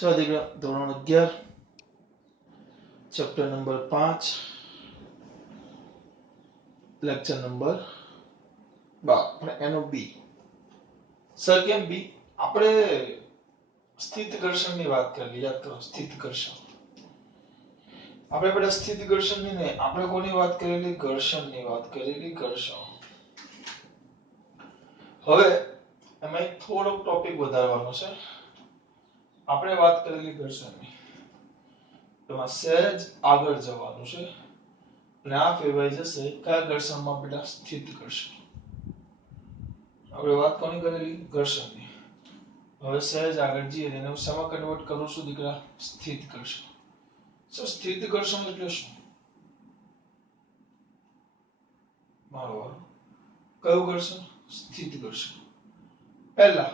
સ્વાધ્યાય ધોરણ 11 chapter number 5 lecture number 12 એનો બી સર કેમ બી આપણે સ્થિત ઘર્ષણની વાત કરી યાદ કરો સ્થિત ઘર્ષણ આપણે બધા સ્થિત ઘર્ષણની ને આપણે કોની વાત કરેલી ઘર્ષણની વાત કરેલી ઘર્ષણ હવે એમાં થોડોક ટોપિક વધારવાનો છે આપણે વાત કરેલી ઘર્ષણની એમાં સહેજ આગળ જવાનું છે અને આ ફેરવાઈ જશે કયા ઘર્ષણમાં બેટા સ્થિત ઘર્ષણ આપણે વાત કોની કરેલી ઘર્ષણની હવે સહેજ આગળ જઈએ એને હું શેમાં કન્વર્ટ કરું છું દીકરા સ્થિત ઘર્ષણ સો સ્થિત ઘર્ષણ એટલે શું બરાબર કયું ઘર્ષણ સ્થિત ઘર્ષણ પહેલા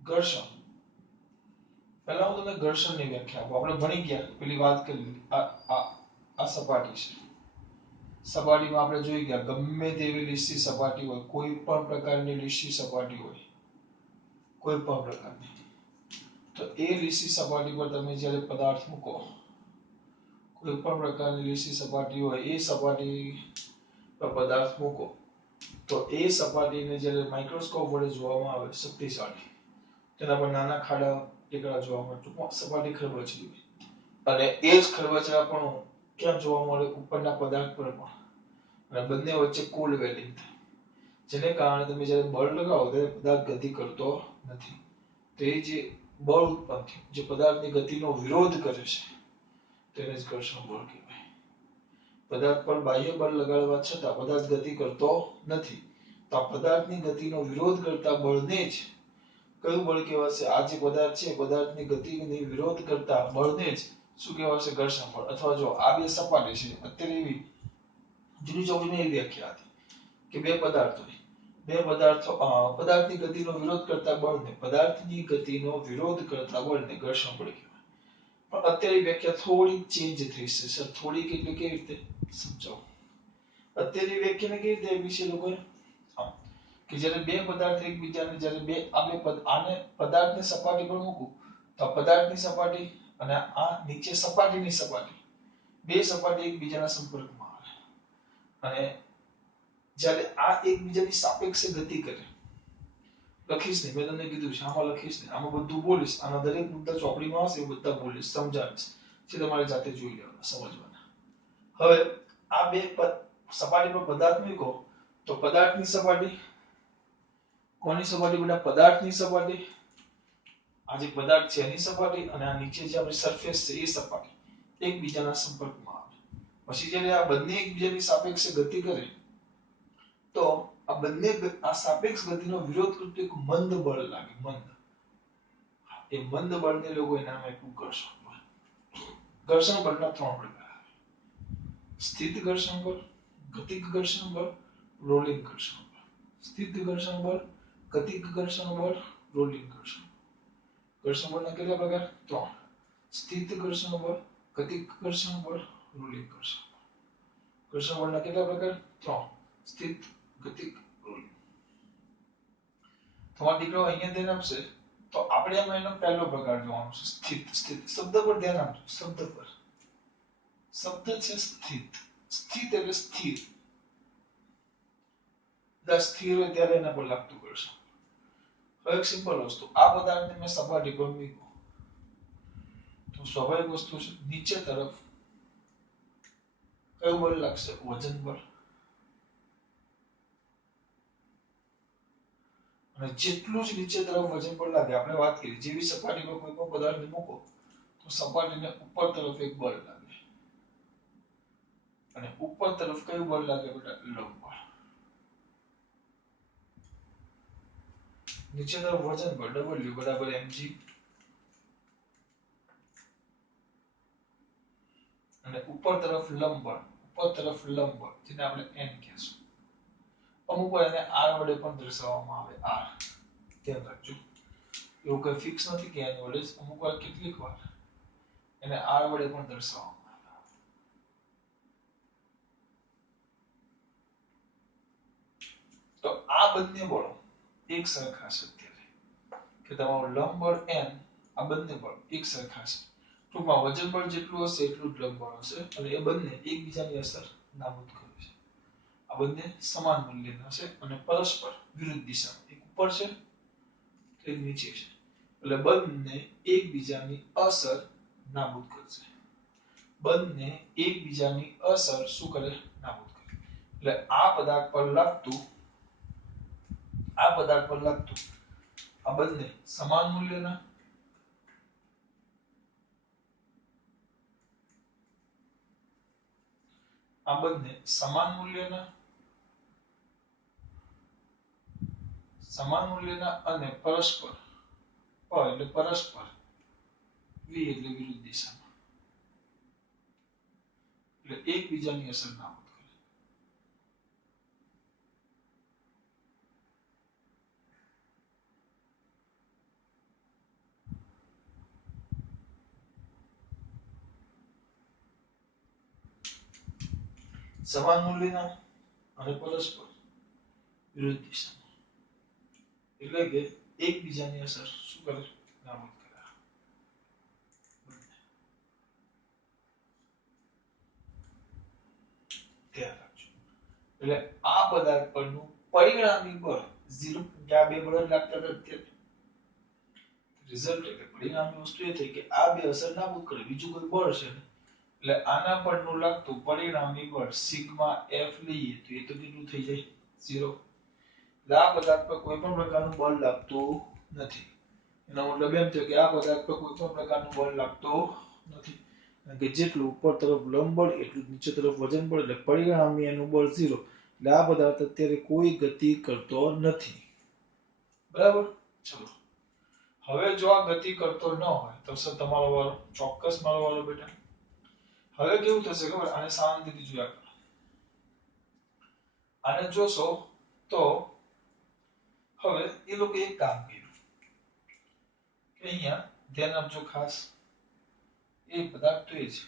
ઘર્ષણ પહેલા હું તમને ઘર્ષણની વ્યાખ્યા આપું આપણે ભણી ગયા પેલી વાત કરી આ સપાટી છે સપાટીમાં આપણે જોઈ ગયા ગમે તેવી લીસી સપાટી હોય કોઈ પણ પ્રકારની લીસી સપાટી હોય કોઈ પણ પ્રકારની તો એ લીસી સપાટી પર તમે જ્યારે પદાર્થ મૂકો કોઈ પણ પ્રકારની લીસી સપાટી હોય એ સપાટી પર પદાર્થ મૂકો તો એ સપાટીને જ્યારે માઇક્રોસ્કોપ વડે જોવામાં આવે શક્તિશાળી તેના પર નાના ખાડા ટેકરા જોવા મળે ટૂંકમાં સપાટી ખરબચડી અને એ જ ખરબચડાપણું ક્યાં જોવા મળે ઉપરના પદાર્થ પર પણ અને બંને વચ્ચે કુલ વેલિંગ થાય જેને કારણે તમે જ્યારે બળ લગાવો ત્યારે પદાર્થ ગતિ કરતો નથી તો એ જે બળ ઉત્પન્ન થયું જે પદાર્થની ગતિનો વિરોધ કરે છે તેને જ ઘર્ષણ બળ કહેવાય પદાર્થ પર બાહ્ય બળ લગાડવા છતાં પદાર્થ ગતિ કરતો નથી તો આ પદાર્થની ગતિનો વિરોધ કરતા બળને જ કયું બળ કહેવાશે આ જે પદાર્થ છે પદાર્થની ગતિની વિરોધ કરતા બળને જ શું કહેવાશે ઘર્ષણ બળ અથવા જો આ બે સપાટી છે અત્યારે એવી જૂની ચોપડીમાં એવી વ્યાખ્યા હતી કે બે પદાર્થો પદાર્થની ગતિનો વિરોધ કરતા બળને પદાર્થની ગતિનો વિરોધ કરતા બળને ઘર્ષણ બળ કહેવાય પણ અત્યારે વ્યાખ્યા થોડી ચેન્જ થઈ છે સર થોડી એટલે કેવી રીતે સમજાવો અત્યારે વ્યાખ્યાને કેવી રીતે આપી છે લોકોએ કે જ્યારે બે પદાર્થ એકબીજાને જ્યારે બે આને પદાર્થની સપાટી પર મૂકું તો પદાર્થની સપાટી અને આ નીચે સપાટીની સપાટી બે સપાટી એકબીજાના સંપર્કમાં આવે અને જ્યારે આ એકબીજાની સાપેક્ષે ગતિ કરે લખીશ નહીં મેં તમને કીધું છે આમાં લખીશ નહીં આમાં બધું બોલીશ આના દરેક મુદ્દા ચોપડીમાં હશે એ બધા બોલીશ સમજાવીશ જે તમારે જાતે જોઈ લેવાના સમજવાના હવે આ બે સપાટી પર પદાર્થ મૂકો તો પદાર્થની સપાટી કોની સપાટી બેટા પદાર્થની સપાટી આ જે પદાર્થ છે એની સપાટી અને આ નીચે જે આપણી સરફેસ છે એ સપાટી એકબીજાના સંપર્કમાં આવે પછી જ્યારે આ બંને એકબીજાની સાપેક્ષે ગતિ કરે તો આ બંને આ સાપેક્ષ ગતિનો વિરોધ કરતું એક મંદ બળ લાગે મંદ એ મંદ બળને લોકોએ નામ આપ્યું ઘર્ષણ બળ ઘર્ષણ બળના ત્રણ પ્રકાર આવે સ્થિત ઘર્ષણ બળ ગતિક ઘર્ષણ બળ રોલિંગ ઘર્ષણ બળ સ્થિત ઘર્ષણ બળ ગતિક ઘર્ષણ બળ રોલિંગ ઘર્ષણ ઘર્ષણ બળના કેટલા પ્રકાર ત્રણ સ્થિત ઘર્ષણ બળ ગતિક ઘર્ષણ બળ રોલિંગ ઘર્ષણ બળ ઘર્ષણ બળના કેટલા પ્રકાર ત્રણ સ્થિત ગતિક રોલિંગ તમારો દીકરો અહીંયા ધ્યાન આપશે તો આપણે એમાં એનો પહેલો પ્રકાર જોવાનો છે સ્થિત સ્થિત શબ્દ પર ધ્યાન આપજો શબ્દ પર શબ્દ છે સ્થિત સ્થિત એટલે સ્થિર સ્થિર હોય ત્યારે એના પર લાગતું ઘર્ષણ એક સિમ્પલ વસ્તુ આ પદાર્થને મેં સપાટી પર મૂક્યો તો સ્વાભાવિક વસ્તુ છે નીચે તરફ કયું બળ લાગશે વજન બળ અને જેટલું જ નીચે તરફ વજન બળ લાગે આપણે વાત કરી જેવી સપાટી પર કોઈ પણ પદાર્થને મૂકો તો સપાટીને ઉપર તરફ એક બળ લાગે અને ઉપર તરફ કયું બળ લાગે બેટા લંબ બળ નીચે તરફ વજન બળ W બરાબર mg અને ઉપર તરફ લંબ બળ જેને આપણે n કહીશું અમુક વાર એને r વડે પણ દર્શાવવામાં આવે r ધ્યાન રાખજો એવું કોઈ ફિક્સ નથી કે n વડે અમુક વાર કેટલીક વાર એને r વડે પણ દર્શાવવામાં આવે તો આ બંને બળો એક સરખા છે અત્યારે કે તમારું લંબ બળ n આ બંને બળ એક સરખા છે. ટૂંકમાં વજન બળ જેટલું હશે એટલું જ લંબ બળ હશે અને એ બંને એકબીજાની અસર નાબૂદ કરે છે. આ બંને સમાન મૂલ્યના છે અને પરસ્પર વિરુદ્ધ દિશામાં, એક ઉપર છે તો એક નીચે છે, એટલે બંને એકબીજાની અસર નાબૂદ કરશે. બંને એકબીજાની અસર શું કરે? નાબૂદ કરે. એટલે આ પદાર્થ પર લાગતું આ બંને સમાન મૂલ્યના સમાન મૂલ્યના અને પરસ્પર એટલે પરસ્પર એટલે વિરુદ્ધ દિશામાં, એટલે એકબીજાની અસર નાબૂદ કરે. સમાન મૂલ્યના અને પરસ્પર વિરુદ્ધ દિશામાં, એટલે કે એકબીજાની અસર શું કરે? નાબૂદ કરે. ધ્યાન રાખજો. એટલે આ પદાર્થ પરનું પરિણામી બળ 0, કે આ બે બળ લાગતા હતા. રિઝલ્ટ એટલે પરિણામી વસ્તુ એ થઈ કે આ બે અસર નાબૂદ કરે, બીજું કોઈ બળ છે ને. એટલે આના પરનું લાગતું પરિણામી બળ સિગ્મા એફ લઈએ તો એ તો કેટલું થઈ જાય? 0. એટલે આ પદાર્થ પર કોઈ પણ પ્રકારનું બળ લાગતું નથી. એનો મતલબ એમ થયો કે આ પદાર્થ પર કોઈ પણ પ્રકારનું બળ લાગતું નથી. કારણ કે જેટલું ઉપર તરફ લંબ બળ એટલું નીચે તરફ વજન બળ, એટલે પરિણામી એનું બળ 0. એટલે આ પદાર્થ અત્યારે કોઈ ગતિ કરતો નથી. બરાબર? ચલો. હવે જો આ ગતિ કરતો ન હોય તો સર તમારો વારો, ચોક્કસ મારો વારો બેટા. હવે કેવું થશે ખબર? આને શાંતિથી જોયા કરો. આને જોશો તો હવે એ લોકો એક કામ કર્યું કે અહીંયા ધ્યાન આપજો ખાસ, એ પદાર્થ તો એ છે,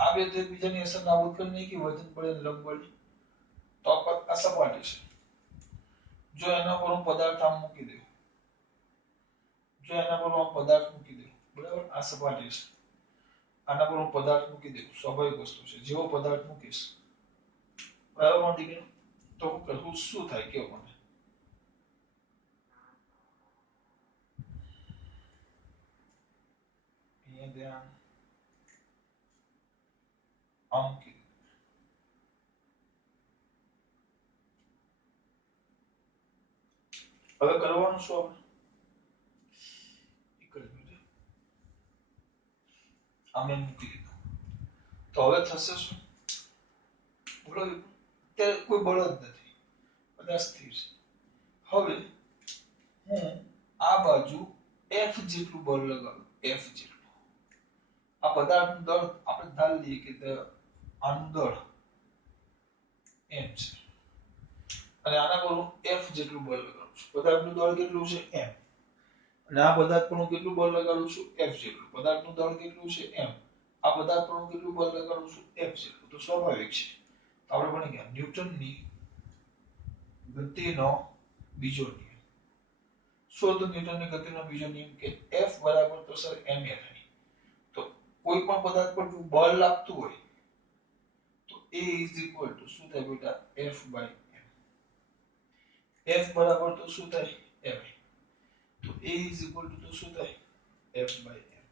આ બે તો એકબીજાની અસર નાબૂદ કરી નાખી, વજન બળ અને લંબ બળ. તો આ સપાટી છે. જો એના પર હું પદાર્થ આમ મૂકી દઉં, બરાબર? આ સપાટી છે. આના પર હું પદાર્થ મૂકી દઉં, સ્વાભાવિક વસ્તુ છે. જેવો પદાર્થ મૂકીશ, બરાબર મોટી બેન, તો હું કરું શું થાય કેવો મને? અહીંયા ધ્યાન આમ મૂકી દઉં. હવે કરવાનું શું આપણે? એક જ મિનિટ, આમ મૂકી દીધું. તો હવે થશે શું? બોલો. અત્યારે કોઈ બળ જ નથી, બધા સ્થિર છે. હવે હું આ બાજુ F જેટલું બળ લગાડું, F જેટલું. આ પદાર્થનું દળ આપણે ધારી લઈએ કે આનું દળ m છે અને આના પર હું F જેટલું બળ લગાડું છું. પદાર્થનું દળ કેટલું છે? m. અને આ પદાર્થ પર હું કેટલું બળ લગાડું છું? F જેટલું. પદાર્થનું દળ કેટલું છે? m. આ પદાર્થ પર હું કેટલું બળ લગાડું છું? F જેટલું. તો સ્વાભાવિક છે. આપણે ભણી ગયા ન્યૂટનની ગતિનો બીજો નિયમ. શું હતો ન્યૂટનની ગતિનો બીજો નિયમ? કે F બરાબર તો સર ma થાય. તો કોઈ પણ પદાર્થ પર જો બળ લાગતું હોય તો A is equal to શું થાય બેટા? F by m. F બરાબર તો શું થાય? ma. તો A is equal to તો શું થાય? F by m.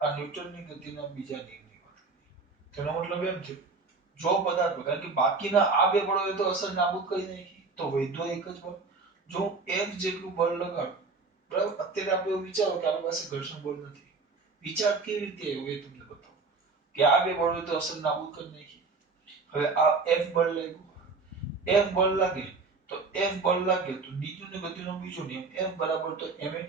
આ ન્યૂટનની ગતિના બીજા નિયમની વાત કરી. તેનો મતલબ એમ થયો, જો પદાર્થ, કારણ કે બાકીના આ બે બળોએ તો અસર નાબૂદ કરી નાખી, તો વધ્યો એક જ બળ. જો હું F જેટલું બળ લગાડું, બરાબર? અત્યારે આપણે એવું વિચારો કે આપણી પાસે ઘર્ષણ બળ નથી. વિચાર કેવી રીતે આવ્યો એ તમને બતાવું કે આ બે બળોએ તો અસર નાબૂદ કરી નાખી. હવે આ F બળ લાગ્યું, F બળ લાગે તો ન્યૂટનની ગતિનો બીજો નિયમ F બરાબર તો ma,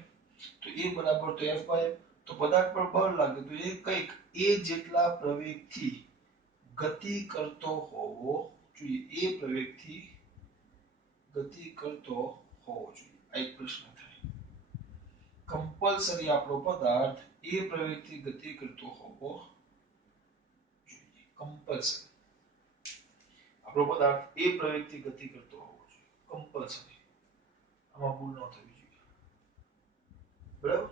તો A બરાબર તો F by m. તો પદાર્થ પર બળ લાગે તો એ કંઈક A જેટલા પ્રવેગથી ગતિ કરતો હોવો જોઈએ. એ પ્રવેગથી ગતિ કરતો હોવો જોઈએ. આ એક પ્રશ્ન થાય. કમ્પલસરી આપણો પદાર્થ એ પ્રવેગથી ગતિ કરતો હોવો જોઈએ. કમ્પલસરી આપણો પદાર્થ એ પ્રવેગથી ગતિ કરતો હોવો જોઈએ. કમ્પલસરી. આમાં ભૂલ ન થવી જોઈએ. બરાબર.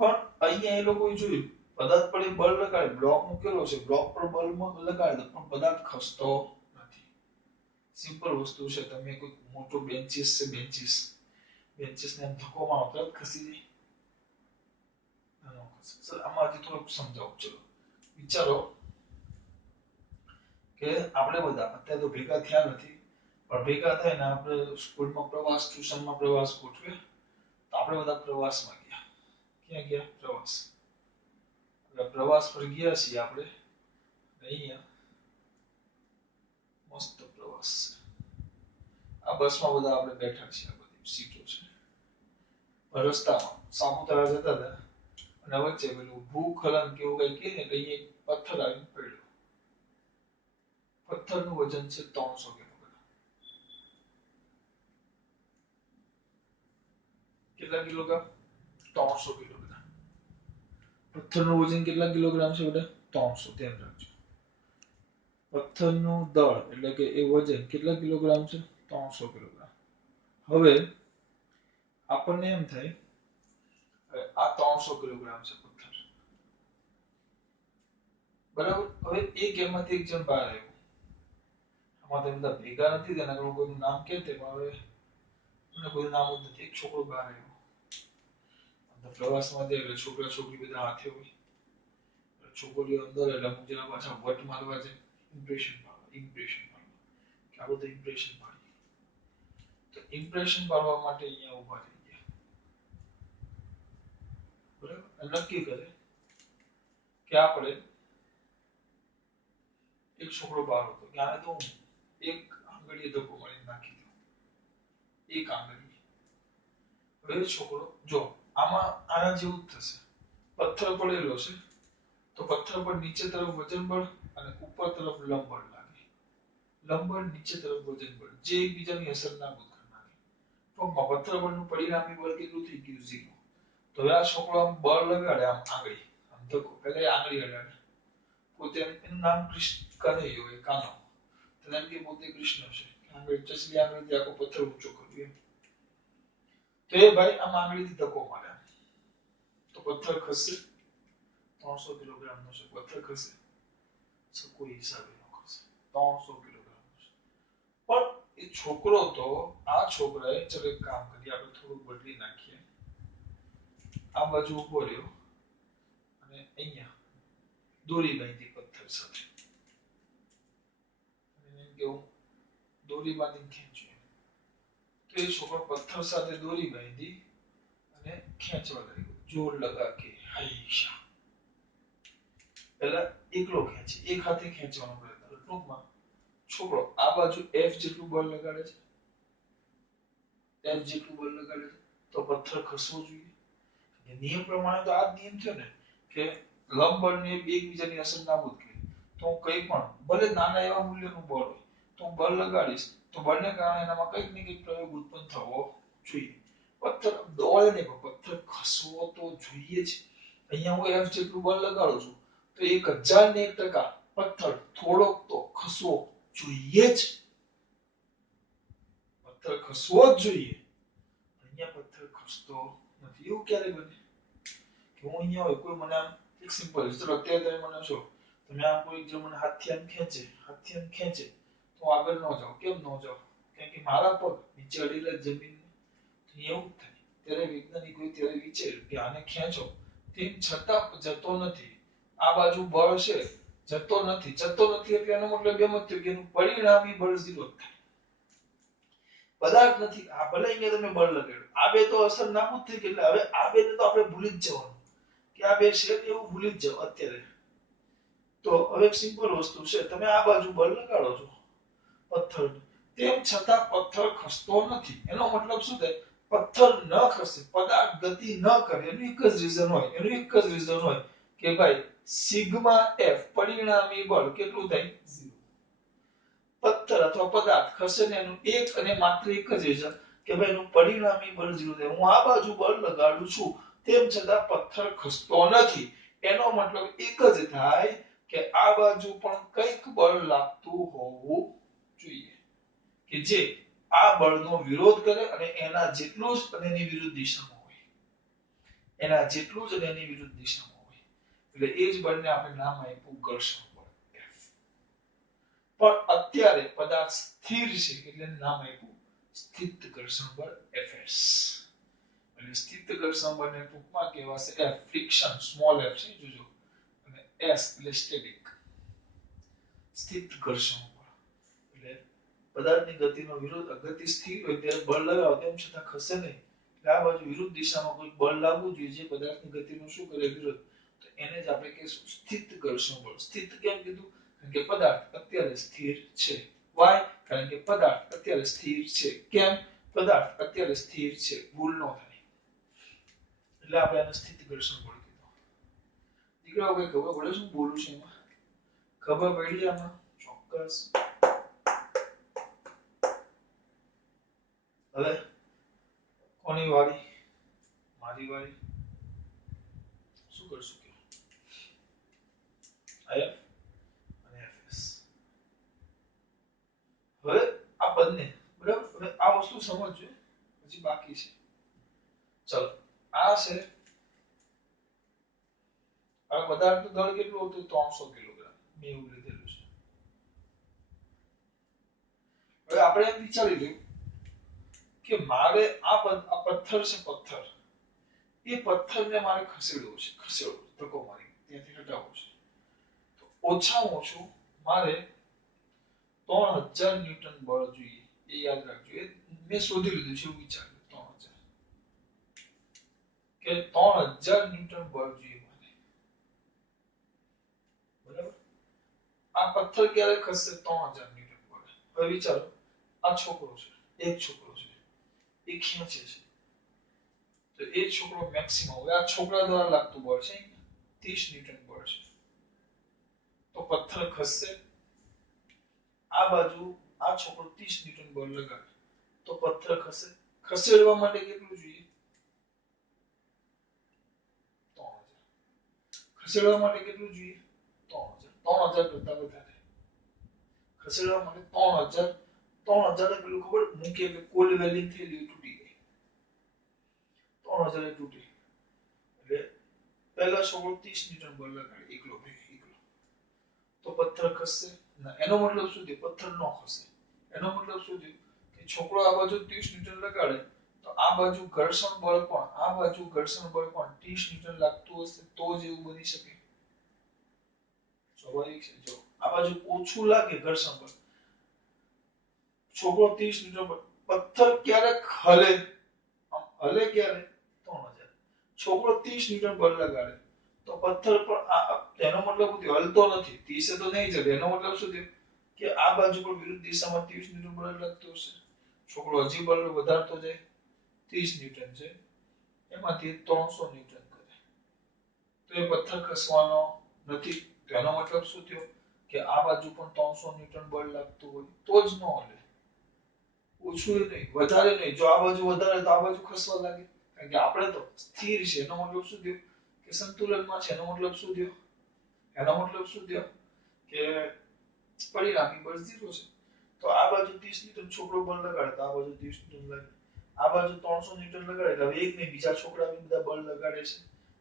પણ અહીંયા એ લોકોએ જોયું પદાર્થ પર બળ લગાડે, બ્લોક મૂકેલો છે, બ્લોક પર બળ લગાડે પણ પદાર્થ ખસતો નથી. સિમ્પલ વસ્તુ છે. તમે કોઈ મોટો બેન્ચીસ છે, બેન્ચીસ ને ધક્કો મારો તરત ખસી જાય. સર આમાંથી થોડુંક સમજાવું. ચલો વિચારો કે આપણે બધા અત્યારે તો ભેગા થયા નથી, પણ ભેગા થઈને આપણે સ્કૂલમાં પ્રવાસ, ટ્યુશનમાં પ્રવાસ ગોઠવે, તો આપણે બધા પ્રવાસમાં ગયા. ક્યાં ગયા? પ્રવાસ. પ્રવાસ પર ગયા છીએ આપણે. અહીંયા મસ્ત પ્રવાસ છે. આ બસમાં બધા આપણે બેઠા છીએ, આ બધી સીટો છે. રસ્તામાં સાપુતારા જતા હતા અને વચ્ચે પેલું ભૂખલન કેવું કઈ કે ને કઈ પથ્થર આવીને પડ્યો. પથ્થરનું વજન છે 300 કિલોગ્રામ. કેટલા કિલોગ્રામ? 300 કિલોગ્રામ. પથ્થરનું વજન કેટલા કિલોગ્રામ છે બેટા? 300. ધ્યાન રાખજો. પથ્થરનું દળ એટલે કે એ વજન કેટલા કિલોગ્રામ છે? 300 કિલોગ્રામ. હવે આપણને એમ થાય આ 300 કિલોગ્રામ છે પથ્થર, બરાબર. હવે એક એમાંથી એક જણ બહાર આવ્યો. આમાં તો બધા ભેગા નથી, તેના કારણ કોઈનું નામ કે તે પણ હવે મને કોઈ નામ જ નથી. એક છોકરો બહાર આવ્યો. પ્રવાસમાં એટલે છોકરા છોકરી બધા હાથે હોય. છોકરીઓ અંદર એટલે અમુક જણા પાછા વટ મારવા જાય, ઇમ્પ્રેશન પાડવા કે આ બધું ઇમ્પ્રેશન પાડી. તો ઇમ્પ્રેશન પાડવા માટે અહીંયા ઉભા રહી ગયા. બરાબર. નક્કી કરે કે આપણે એક છોકરો બહાર હતો કે આને તો એક આંગળીએ ધક્કો મારી નાખી દઉં. એક આંગળી. હવે છોકરો જો આમાં આના જેવું જ થશે. પથ્થર પડેલો છે તો પથ્થર પર નીચે તરફ વજન બળ અને ઉપર તરફ લંબ બળ લાગે. લંબ બળ નીચે તરફ વજન બળ જે એકબીજાની અસર નાબૂદ કરનાર. તો પથ્થર પરનું પરિણામી બળ કેટલું થઈ ગયું? 0. તો હવે આ છોકરો આમ બળ લગાડે, આમ આંગળી આમ ધક્કો પહેલા આંગળી અડાડે. પોતે એનું નામ કૃષ્ણ કનૈયો હોય, કાનો. તો એમ કે પોતે કૃષ્ણ છે. આંગળી ચસલી આંગળીથી આખો પથ્થર ઊંચો કર્યો. તો એ ભાઈ આમ આંગળીથી ધક્કો મારે તો પથ્થર ખસશે. 300 કિલોગ્રામ નો છે, પથ્થર ખસશે? કોઈ હિસાબે ન ખસે. 300 કિલોગ્રામ છે. પણ એ છોકરો તો આ છોકરાએ ચલો એક કામ કરીએ, આપણે થોડું બદલી નાખીએ. આ બાજુ ઉભો રહ્યો અને અહીંયા દોરી બાંધી પથ્થર સાથે. કેવું? દોરી બાંધીને ખેંચ્યું. તો એ છોકરો પથ્થર સાથે દોરી બાંધી અને ખેંચવા લાગ્યો. જોર લગા કે હૈશા. પહેલા એકલો ખેંચે, એક હાથે ખેંચવાનો પ્રયત્ન કરે. ટૂંકમાં છોકરો આ બાજુ F જેટલું બળ લગાડે છે, F જેટલું બળ લગાડે છે તો પથ્થર ખસવો જોઈએ. નિયમ પ્રમાણે તો આ જ નિયમ છે ને કે લંબ બળને એકબીજાની અસર નાબૂદ કરે. તો કંઈ પણ ભલે નાના એવા મૂલ્યનું બળ હોય તો બળ લગાડીશ તો બળને કારણે એનામાં કંઈક ને કંઈક પ્રયોગ ઉત્પન્ન થવો જોઈએ. પથ્થર દોડે નહીં પણ પથ્થર ખસવો તો જોઈએ જ. અહીંયા હું F જેટલું બળ લગાડું છું તો 1001% પથ્થર થોડોક તો ખસવો જોઈએ જ. પથ્થર ખસવો જ જોઈએ. અહીંયા પથ્થર ખસતો નથી. એવું ક્યારે બને કે હું અહીંયા હોય કોઈ મને આમ એક સિમ્પલ છે. ચલો અત્યારે તમે મને છો, તમે આમ કોઈ જો મને હાથથી આમ ખેંચે તો આગળ ન જાવ. કેમ ન જાવ? કારણ કે મારા પગ નીચે અડીલા જમીન. એવું થાય ત્યારે વૈજ્ઞાનિકોએ ત્યારે વિચાર્યું કે આને ખેંચો તેમ છતાં જતો નથી. આ બાજુ બળ છે, જતો નથી એટલે એનો મતલબ એમ જ થયો કે એનું પરિણામી બળ 0 થાય. પદાર્થ નથી. આ ભલે અહીંયા તમે બળ લગાડ્યું, આ બે તો અસર નાબૂદ થઈ ગઈ. એટલે હવે આ બેને તો આપણે ભૂલી જ જવાનું કે આ બે છે એવું ભૂલી જ જાવ અત્યારે. તો હવે સિમ્પલ વસ્તુ છે, તમે આ બાજુ બળ લગાડો છો પથ્થર, તેમ છતાં પથ્થર ખસતો નથી. એનો મતલબ શું થાય? પથ્થર ન ખસે, પદાર્થ ગતિ ન કરે. એનું એક જ રીઝન હોય કે ભાઈ સિગ્મા F પરિણામી બળ કેટલું થાય? 0. પથ્થર અથવા પદાર્થ ખસે ને એનું એક અને માત્ર એક જ રીઝન કે ભાઈ એનું પરિણામી બળ 0 થાય. હું આ બાજુ બળ લગાડું છું તેમ છતાં પથ્થર ખસતો નથી. એનો મતલબ એક જ થાય કે આ બાજુ પણ કંઈક બળ લાગતું હોવું જોઈએ કે જે આ બળનો વિરોધ કરે અને એના જેટલું જ અને એની વિરુદ્ધ દિશામાં હોય. એના જેટલું જ અને એની વિરુદ્ધ દિશામાં હોય એટલે એ જ બળને આપણે નામ આપ્યું ઘર્ષણ બળ F. પણ અત્યારે પદાર્થ સ્થિર છે એટલે નામ આપ્યું સ્થિત ઘર્ષણ બળ Fs. એટલે સ્થિત ઘર્ષણ બળને ટૂંકમાં કહેવાશે F ફ્રિક્શન સ્મોલ f છે જોજો અને S એટલે સ્ટેટિક સ્થિત ઘર્ષણ બળ એટલે પદાર્થની ગતિનો વિરોધ ગતિ સ્થિર હોય ત્યારે બળ લગાવો તેમ છતાં ખસે નહીં એટલે આ બાજુ વિરુદ્ધ દિશામાં કોઈ બળ લાગવું જોઈએ જે પદાર્થની ગતિનો શું કરે વિરોધ તો એને જ આપણે કહીશું સ્થિત ઘર્ષણ બળ. સ્થિત કેમ કીધું કારણ કે પદાર્થ અત્યારે સ્થિર છે. વાય કારણ કે પદાર્થ અત્યારે સ્થિર છે. કેમ પદાર્થ અત્યારે સ્થિર છે ભૂલ ન થાય એટલે આપણે આને સ્થિત ઘર્ષણ બળ કીધું. દીકરાઓ કઈ ખબર પડે શું બોલું છે એમાં ખબર પડી આમાં ચોક્કસ. હવે કોની વારી મારી વારી શું કરશું કે F અને Fs. હવે આ બંને બરાબર હવે આ વસ્તુ સમજજો હજી બાકી છે. ચલો આ છે આ પદાર્થનું દળ કેટલું હતું 300 કિલોગ્રામ મેં એવું લીધેલું છે. હવે આપણે એમ વિચારી લઈએ કે મારે આ પથ્થર છે પથ્થર એ પથ્થરને મારે ખસેડવો છે ધક્કો મારી ત્યાંથી હટાવવો છે તો ઓછામાં ઓછું મારે 3000 ન્યૂટન બળ જોઈએ એ યાદ રાખજો એ મેં શોધી લીધું છે એવું વિચાર્યું 3000 કે 3000 ન્યૂટન બળ જોઈએ મને બરાબર આ પથ્થર ક્યારે ખસશે 3000 ન્યૂટન બળ. હવે વિચારો આ છોકરો છે એક છોકરો છે એ ખેંચે છે તો એ છોકરો મેક્સિમમ હવે આ છોકરા દ્વારા લાગતું બળ છે 30 ન્યૂટન બળ છે તો પથ્થર ખસશે આ બાજુ આ છોકરો 30 ન્યૂટન બળ લગાડે તો પથ્થર ખસે ખસેડવા માટે કેટલું જોઈએ 3000 ખસેડવા માટે કેટલું જોઈએ 3000 કરતા વધારે ખસેડવા માટે 3000 પેલું ખબર મૂકે એટલે કોલ વેલ્ડિંગ થયેલી તૂટી ગઈ 3000 તૂટી એટલે પહેલા છોકરો 30 ન્યૂટન બળ લગાડે એકલો તો પથ્થર ખસશે ના એનો મતલબ શું થયો પથ્થર ન ખસે એનો મતલબ શું થયો કે છોકરો આ બાજુ 30 ન્યૂટન લગાડે તો આ બાજુ ઘર્ષણ બળ પણ આ બાજુ ઘર્ષણ બળ પણ 30 ન્યૂટન લાગતું હશે તો જ એવું બની શકે સ્વાભાવિક છે જો આ બાજુ ઓછું લાગે ઘર્ષણ બળ છોકરો 30 ન્યૂટન પથ્થર ક્યારે હલે હલે ક્યારે 3000 છોકરો 30 ન્યૂટન બળ લગાડે તો પથ્થર પર એનો મતલબ શું થયો હલતો નથી 30 તો નહીં જડે એનો મતલબ શું થયો કે આ બાજુ પર વિરુદ્ધ દિશામાં 30 ન્યૂટન બળ લાગતું હશે છોકરો હજી બળ વધારતો જાય 30 ન્યૂટન છે એમાંથી 300 ન્યૂટન કરે તો એ પથ્થર ખસવાનો નથી એનો મતલબ શું થયો કે આ બાજુ પણ 300 ન્યૂટન બળ લાગતું હોય તો જ ન હલે ઓછું નહીં વધારે નહીં જો આ બાજુ વધારે તો આ બાજુ ખસવા લાગે કારણ કે આપણે તો સ્થિર છે એનો મતલબ શું થયો કે સંતુલનમાં છે એનો મતલબ શું થયો એનો મતલબ શું થયો કે પરિણામી બળ 0 છે તો આ બાજુ 30 ન્યૂટન છોકરો બળ લગાડે તો આ બાજુ 30 ન્યૂટન લાગે આ બાજુ 300 ન્યૂટન લગાડે એટલે હવે એક ને બીજા છોકરા બધા બળ લગાડે છે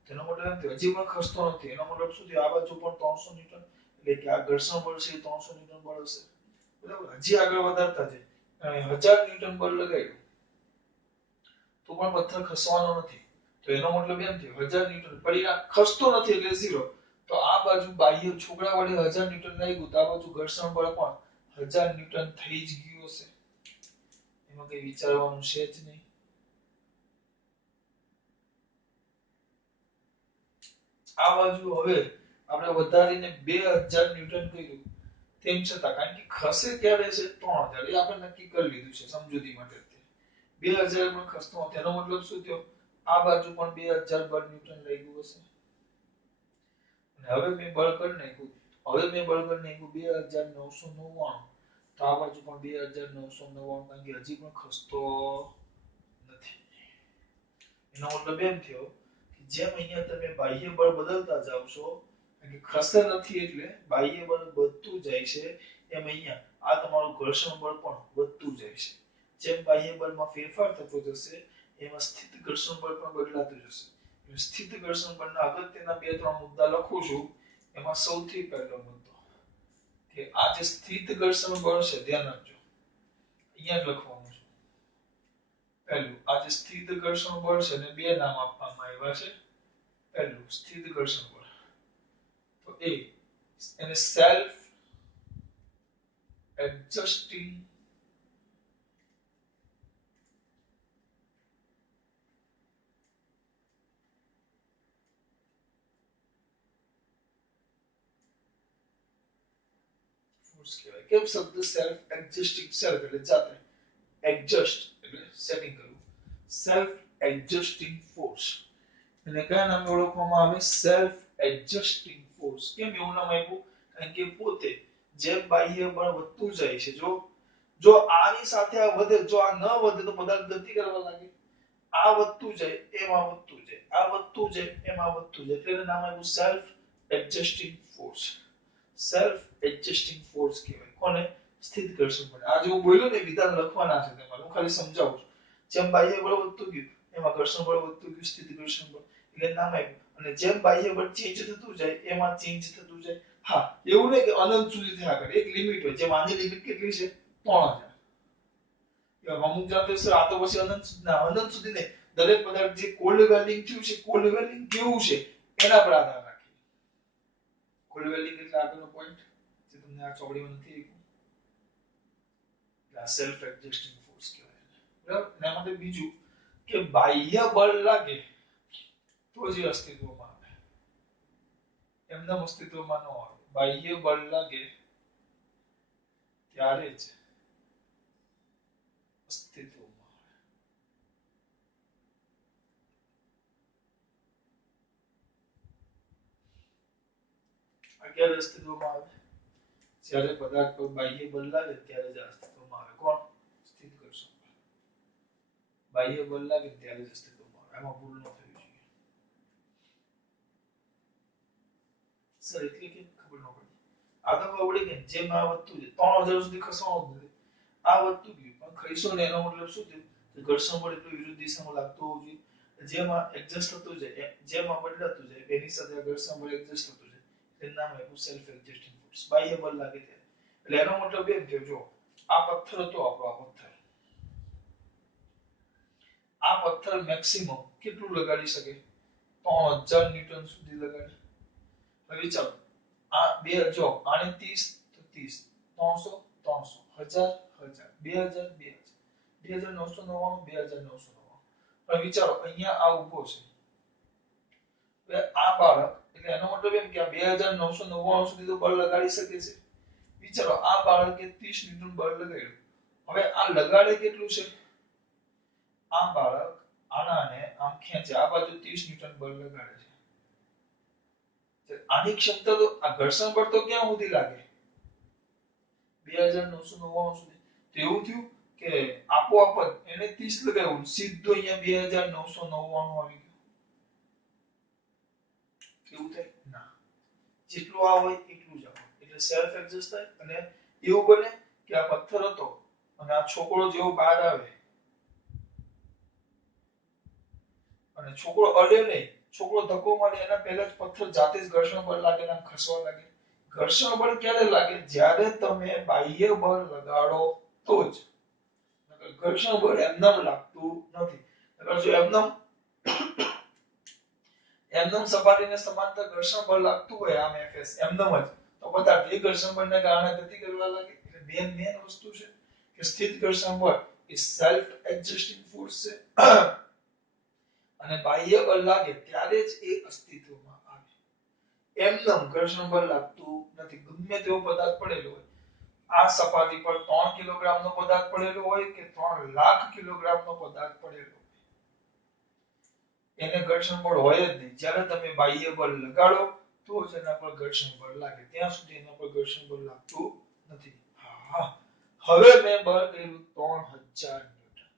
તેનો મતલબ એમ થયો હજી પણ ખસતો નથી એનો મતલબ શું થયો આ બાજુ પણ 300 ન્યૂટન એટલે કે આ ઘર્ષણ બળ છે 300 ન્યૂટન બળ હશે બરાબર હજી આગળ વધારતા છે 1000 ન્યૂટન બળ લગાડ્યું તો પણ પથ્થર ખસવાનો નથી તો એનો મતલબ એમ થયો 1000 ન્યૂટન પરિણામ ખસતો નથી એટલે 0 તો આ બાજુ બાહ્ય છોકરા વડે 1000 ન્યૂટન લાગ્યું તો આ બાજુ ઘર્ષણ બળ પણ 1000 ન્યૂટન થઈ જ ગયું હશે એમાં કઈ વિચારવાનું છે જ નહીં આ બાજુ હવે આપણે વધારીને 2000 ન્યૂટન કર્યું તેમ છતાં કારણ કે ખસે ક્યારે છે 3000 એ આપણે નક્કી કરી લીધું છે સમજૂતી માટે 2000 માં ખસતો તેનો મતલબ શું થયો આ બાજુ પણ 2000 બળ ન્યૂટન લાગ્યું હશે હવે મેં બળ કરી નાખ્યું 2999 તો આ બાજુ પણ 2999 કારણ કે હજી પણ ખસતો નથી એનો મતલબ એમ થયો કે જેમ અહીંયા તમે બાહ્ય બળ બદલતા જાવ છો કે ખસે નથી એટલે બાહ્ય બળ વધતું જાય છે એમ અહીંયા આ તમારું ઘર્ષણ બળ પણ વધતું જાય છે જેમ બાહ્ય બળમાં ફેરફાર થતો જશે એમાં સ્થિત ઘર્ષણ બળ પણ બદલાતું જશે સ્થિત ઘર્ષણ બળના અગત્યના બે ત્રણ મુદ્દા લખું છું. એમાં સૌથી પહેલો મુદ્દો કે આ જે સ્થિત ઘર્ષણ બળ છે ધ્યાન રાખજો, અહીંયા જ લખવાનું છે. પહેલું આ જે સ્થિત ઘર્ષણ બળ છે ને બે નામ આપવામાં આવ્યા છે. પહેલું સ્થિત ઘર્ષણ બળ, તો એને સેલ્ફ એડજસ્ટિંગ ફોર્સ કહેવાય. કેમ શબ્દ સેલ્ફ એડજસ્ટિંગ, સેલ્ફ એટલે જાતે, એડજસ્ટ એટલે સેટિંગ કરવું, સેલ્ફ એડજસ્ટિંગ ફોર્સ. એને કયા નામે ઓળખવામાં આવે? Self adjusting force. કેમ એવું નામ આપ્યું? કારણ કે પોતે જેમ બાહ્ય બળ વધતું જાય છે, જો આની સાથે આ વધે, જો આ ન વધે તો પદાર્થ ગતિ કરવા લાગે. આ વધતું જાય એમાં વધતું જાય, આ વધતું જાય એમાં વધતું જાય, એટલે નામ આપ્યું self adjusting force. Self adjusting force કહેવાય કોને? સ્થિત ઘર્ષણ બળ. આ જે હું બોલ્યો ને વિધાન લખવાના છે તમારે, હું ખાલી સમજાવું છું. જેમ બાહ્ય બળ વધતું ગયું એમાં ઘર્ષણ બળ વધતું ગયું, સ્થિત ઘર્ષણ બળ એટલે નામ આપ્યું. અને જેમ બાહ્ય બળ ચેન્જ થતું જાય એમાં ચેન્જ થતું જાય. હા, એવું નહીં કે અનંત સુધી થયા કરે, એક લિમિટ હોય. જેમ આની લિમિટ કેટલી છે? 3000. અમુક જાતે સર આ તો પછી અનંત સુધી નહીં. દરેક પદાર્થ જે કોલ્ડ વેલ્ડિંગ થયું છે, કોલ્ડ વેલ્ડિંગ કેવું છે એના પર આધાર રાખે. કોલ્ડ વેલ્ડિંગ એટલે આગળનો પોઈન્ટ જે તમને આ ચોપડીમાં નથી આપ્યું, સેલ્ફ એડજસ્ટિંગ ફોર્સ કહેવાય. બરાબર. એના માટે બીજું કે બાહ્ય બળ લાગે તો જ અસ્તિત્વમાં આવે, એમના અસ્તિત્વમાં ન આવે. બાહ્ય બળ લાગે ત્યારે જ અસ્તિત્વમાં આવે. ક્યારે અસ્તિત્વમાં આવે? જ્યારે પદાર્થ પર બાહ્ય બળ લાગે ત્યારે જ અસ્તિત્વમાં આવે. કોણ? સ્થિત ઘર્ષણ બળ. બાહ્ય બળ લાગે ત્યારે જ અસ્તિત્વમાં આવે. આમાં ભૂલ ન થવી જોઈએ. સર એટલે કે ખબર ન પડી. આગળ આવડી ગઈ. જેમ આ વધતું જાય 3000 સુધી ખસવાનું નથી. આ વધતું ગયું પણ ખઈશો ને એનો મતલબ શું થયું? કે ઘર્ષણ બળ એટલું વિરુદ્ધ દિશામાં લાગતું હોવું જોઈએ. જેમાં એડજસ્ટ થતું જાય, જેમાં બદલાતું જાય એની સાથે ઘર્ષણ બળ એડજસ્ટ થતું જાય. તેનું નામ આપ્યું સેલ્ફ એડજસ્ટિંગ ફોર્સ. બાહ્ય બળ લાગે ત્યારે. એટલે એનો મતલબ એમ થયો, જો આ પથ્થર હતો આપણો, આ પથ્થર મેક્સિમમ કેટલું લગાડી શકે? 3000 ન્યૂટન સુધી લગાડે. હવે ચાલો આ બે જો આને 30 તો 30, 300 300, 1000 1000, 2000 2000, 2999 2999. હવે વિચારો અહીંયા આ ઊભો છે. હવે આ બાળક, એટલે એનો મતલબ એમ કે આ 2999 સુધી તો બળ લગાડી શકે છે. વિચારો આ બાળકે 30 ન્યૂટન બળ લગાડ્યું. હવે આ લગાડે કેટલું છે? આ બાળક આનાને આમ ખેંચે, આ બાજુ 30 ન્યૂટન બળ લગાડે છે. આની ક્ષમતા તો આ ઘર્ષણ બળ તો ક્યાં સુધી લાગે? 2999 સુધી. તો એવું થયું કે આપોઆપ જ એને 30 લગાવ્યું, સીધો અહીંયા 2999 આવી ગયો. કેવું થાય? ના, જેટલું આ હોય એટલું જ આવે. એટલે સેલ્ફ એડજસ્ટ થાય. અને એવું બને કે આ પથ્થર હતો અને આ છોકરો જેવો બહાર આવે અને છોકરો અડે નહીં, છોકરો ધક્કો મારે એના પહેલા જ પથ્થર જાતે જ ઘર્ષણ બળ લાગે ને ખસવા લાગે. ઘર્ષણ બળ ક્યારે લાગે? જ્યારે તમે બાહ્ય બળ લગાડો તો જ. ઘર્ષણ બળ એમનેમ લાગતું નથી. નકર જો એમનેમ સપાટીને સમાંતર ઘર્ષણ બળ લાગતું હોય આમ Fs એમનેમ જ, તો પદાર્થ એ ઘર્ષણ બળને કારણે ગતિ કરવા લાગે. એટલે મેન વસ્તુ છે કે સ્થિત ઘર્ષણ બળ એ સેલ્ફ એડજસ્ટિંગ ફોર્સ છે. અને બાહ્ય બળ લાગે ત્યારે જ એ અસ્તિત્વમાં આવે. એમનેમ ઘર્ષણ બળ લાગતું નથી. ગમે તેવો પદાર્થ પડેલો હોય, આ સપાટી પર 3 કિલોગ્રામનો પદાર્થ પડેલો હોય કે 3 લાખ કિલોગ્રામનો પદાર્થ પડેલો હોય, એને ઘર્ષણ બળ હોય જ નહીં. જ્યારે તમે બાહ્ય બળ લગાડો તો જ એના પર ઘર્ષણ બળ લાગે. ત્યાં સુધી એના પર ઘર્ષણ બળ લાગતું નથી. હા, હવે મેં બળ કર્યું 3000 ન્યૂટન.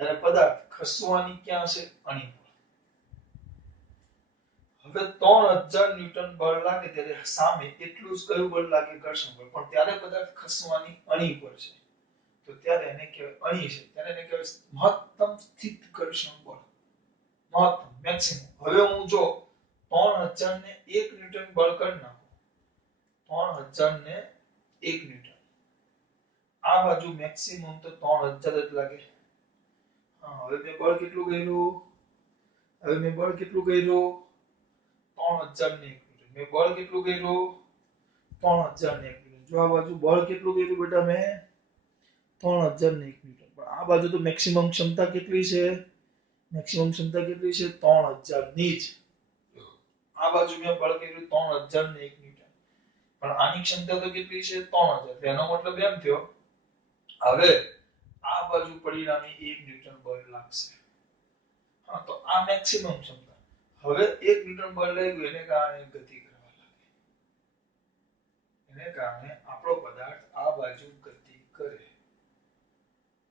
ત્યારે પદાર્થ ખસવાની ક્યાં છે? અણી પર. હવે 3000 ન્યૂટન બળ લાગે ત્યારે સામે એટલું જ કયું બળ લાગે? ઘર્ષણ બળ. પણ ત્યારે પદાર્થ ખસવાની અણી પર છે. તો ત્યારે એને કહેવાય અણી છે, ત્યારે એને કહેવાય મહત્તમ સ્થિત ઘર્ષણ બળ. મહત્તમ મેક્સિમમ. હવે હું જો 3000 ને 1 ન્યૂટન બળ કરી નાખું, 3000 ને 1 ન્યૂટન, આ બાજુ મેક્સિમમ તો 3000 જ લાગે. હા, હવે મેં બળ કેટલું કર્યું? હવે મેં બળ કેટલું કર્યું? 3000 ને 1 ન્યૂટન. મેં બળ કેટલું કર્યું? 3000 ને 1 ન્યૂટન. જો આ બાજુ બળ કેટલું કર્યું બેટા મેં? 3000 ને 1 ન્યૂટન. પણ આ બાજુ તો મેક્સિમમ ક્ષમતા કેટલી છે? મેક્સિમમ ક્ષમતા કેટલી છે? 3000 ની જ. આ બાજુ મેં બળ કર્યું 3000 ને 1 ન્યૂટન. પણ આની ક્ષમતા તો કેટલી છે? 3000. એનો મતલબ એમ થયો હવે આ બાજુ પરિણામી 1 ન્યૂટન બળ લાગશે. હા, તો આ મેક્સિમમ ક્ષમતા. હવે 1 ન્યૂટન બળ લાગ્યું એને કારણે ગતિ કરવા લાગે. એને કારણે આપણો પદાર્થ આ બાજુ ગતિ કરે.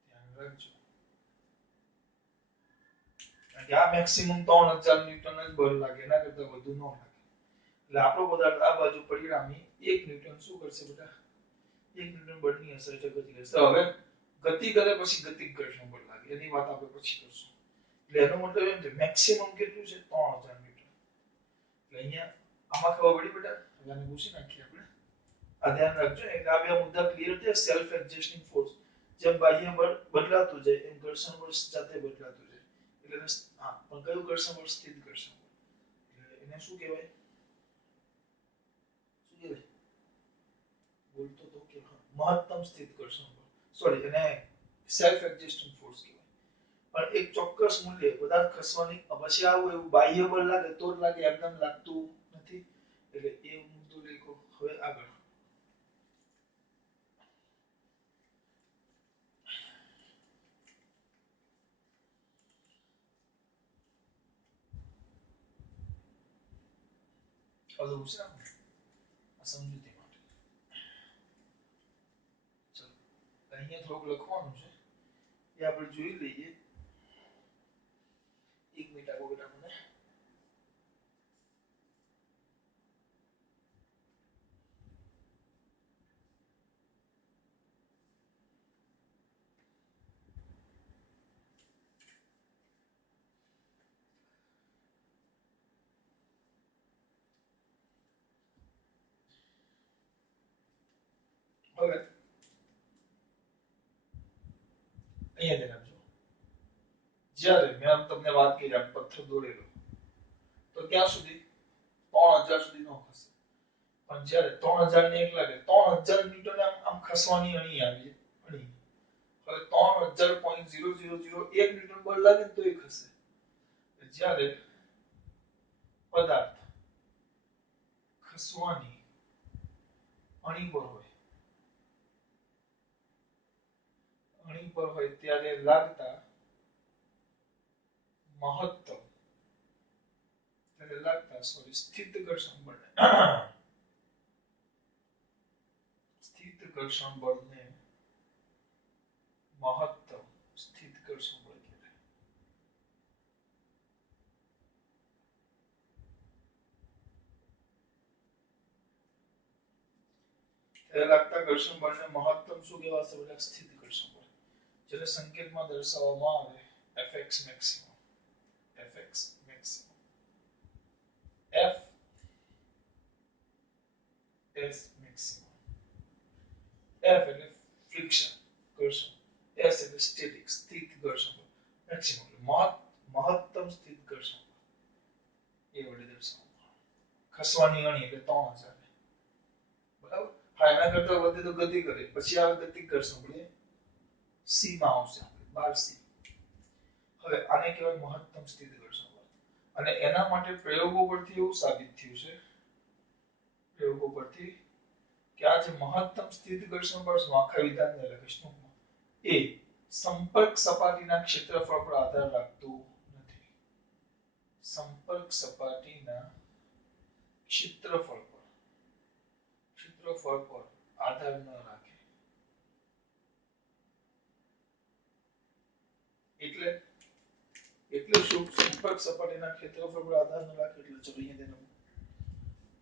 ધ્યાન રાખજો. કારણ કે આ મેક્સિમમ 3000 ન્યૂટન જ બળ લાગે, એના કરતા વધુ ન લાગે. એટલે આપણો પદાર્થ આ બાજુ પરિણામી 1 ન્યૂટન શું કરશે બેટા? 1 ન્યૂટન બળની અસર હેઠળ ગતિ કરશે. હવે ગતિ કરે પછી ગતિક ઘર્ષણ બળ લાગે, એની વાત આપણે પછી કરશું. એટલે એનો મતલબ એમ છે મેક્સિમમ કેટલું છે? 3000 ન્યૂટન. એટલે અહીંયા આમાં ખબર પડી બેટા? હવે આને પૂછી નાખીએ આપણે. આ ધ્યાન રાખજો ને, એટલે આ બે મુદ્દા ક્લિયર છે. સેલ્ફ એડજસ્ટિંગ ફોર્સ, જેમ બાહ્ય બળ બદલાતું જાય એમ ઘર્ષણ બળ સાથે બદલાતું જાય. એટલે હા, પણ કયું ઘર્ષણ બળ? સ્થિર ઘર્ષણ બળ. એટલે એને શું કહેવાય? શું કહેવાય? બોલતો તો કે મહત્તમ સ્થિર ઘર્ષણ બળ. સોરી, એને સેલ્ફ એડજસ્ટિંગ ફોર્સ કહેવાય. પણ એક ચોક્કસ મૂલ્ય પદાર્થ ખસવાની પછી આવું એવું બાહ્ય બળ લાગે તો જ લાગે, એકદમ લાગતું નથી. એટલે એ મુદ્દો લેખો. હવે આગળ અલગ છે આ સમજૂતી માટે. ચલો અહીંયા થોડુંક લખવાનું છે એ આપણે જોઈ લઈએ. એક મિનિટ આપો બેટા મને. હવે અહીંયા ધ્યાન આપજો. જ્યારે મેં તમને વાત કરી આમ પથ્થર દોરેલો તો ક્યાં સુધી? 3000 સુધી નો ખસે. પણ જ્યારે 3000 ને 1 લાગે, 3000 ન્યૂટન આમ ખસવાની અણી આવી અણી. હવે 3000.0001 ન્યૂટન બળ લાગે તો એ ખસે. જ્યારે પદાર્થ ખસવાની અણી પર હોય, અણી પર હોય ત્યારે લાગતા મહત્તમ સ્થિત ઘર્ષણ બળ, સ્થિત ઘર્ષણ બળને મહત્તમ સ્થિત ઘર્ષણ બળ કહેવાય. ત્યારે લાગતા ઘર્ષણ બળને મહત્તમ શું કહેવાશે બેટા? સ્થિત ઘર્ષણ બળ. જેને સંકેતમાં દર્શાવવામાં આવે fx maximum. fx maximum. f s maximum. f એટલે ફ્રિક્શન ઘર્ષણ, s એટલે સ્ટેટિક સ્થિત ઘર્ષણ બળ, મેક્સિમમ મહત્તમ સ્થિત ઘર્ષણ બળ એ વડે દર્શાવવામાં. ખસવાની અણી એટલે 3000. બરાબર? હા, એના કરતા વધે તો ગતિ કરે, પછી આવે ગતિક ઘર્ષણ બળ, સી માં આવશે, 12c. હવે આને કહેવાય મહત્તમ સ્થિત ઘર્ષણ બળ. અને એના માટે પ્રયોગો પરથી એવું સાબિત થયું છે, પ્રયોગો પરથી કે આ જે મહત્તમ સ્થિત ઘર્ષણ બળ છે, આખા વિધાનને લખીશ ટૂંકમાં, એ સંપર્ક સપાટીના ક્ષેત્રફળ પર આધાર રાખતું નથી. સંપર્ક સપાટીના ક્ષેત્રફળ પર આધાર ન રાખે. એટલે શું? સંપર્ક સપાટીના ક્ષેત્રફળ પર આધાર ન રાખે એટલે ચલો અહીંયા તેનો